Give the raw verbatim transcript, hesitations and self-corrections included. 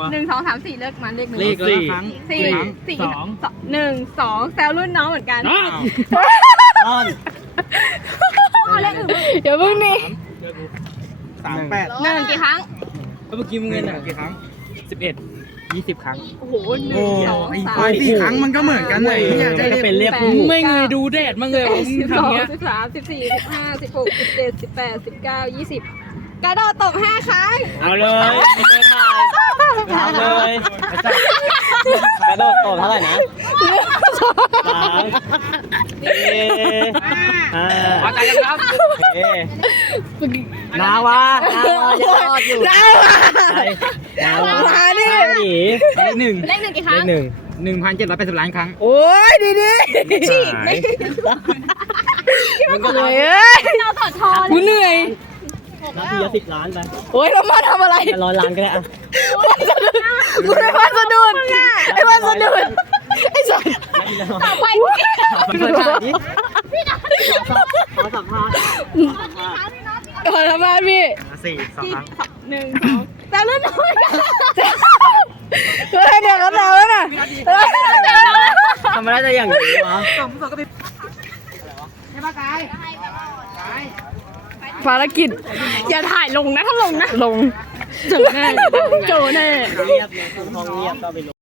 หนึ่งสองสามสี่เลือกมันเลขหนึ่งเลขสี่ครั้งสี่สี่สองหนึ่งสองแซวรุ่นน้องเหมือนกันอ้าวเอาเลขอื่นเดี๋ยวพึ่งนี่สามแปดหนึ่งกี่ครั้งเมื่อกี้มึงเงินอ่ะกี่ครั้งสิบเอ็ดยี่สิบครั้งโอ้โหหนึ่งสองสามสี่ครั้งมันก็เหมือนกันเลยเนี่ยจะจะเรียกเป็นเรียกมึงไม่เงยดูแดดมั้งเลยมึงสิบสองทำเงี้ยสิบสามสิบสี่สิบห้าสิบหกสิบเจ็ดสิบแปดสิบเก้ายี่สิบกระโดดตบห้าครั้งเอาเลยไม่ถ่ายเอาเลยกระโดดตบเท่าไหร่นะสามสี่ห้าพอใจกันครับนาวานาวายังรอดอยู่นาวานาวานี่หนีเลขหนึ่งเลขหนึ่งกี่ครั้เลงขหนึ่งหนึ่งพันเจ็ดร้อยแปดสิบล้านครั้งโอ้ยดีดีฉีกไม่มันก็เหนื่เลอยยเอ้ยเราถอดทอเลกูยเหนื่อยนาทีละสิบล้านไปโอ้ยเรามาทำอะไรร้อยล้านก็ได้อะกูไอ้พันสะดุดไอ้พันสะดุดไอ้สัสต่อไปมันเปิดฉากดิขอสัมภาษณ์ขอทำงานพี่สี่สองครั้งหนึ่งสองแซวรุ่นน้องเฮ้ยเดี๋ยวเขาแซวแล้วน่ะทำไมได้จะอย่างนี้วะภารกิจอย่าถ่ายลงนะถ้าลงนะลงโจแน่โจแน่เรียบเลยห้องเรียบก็ไปลง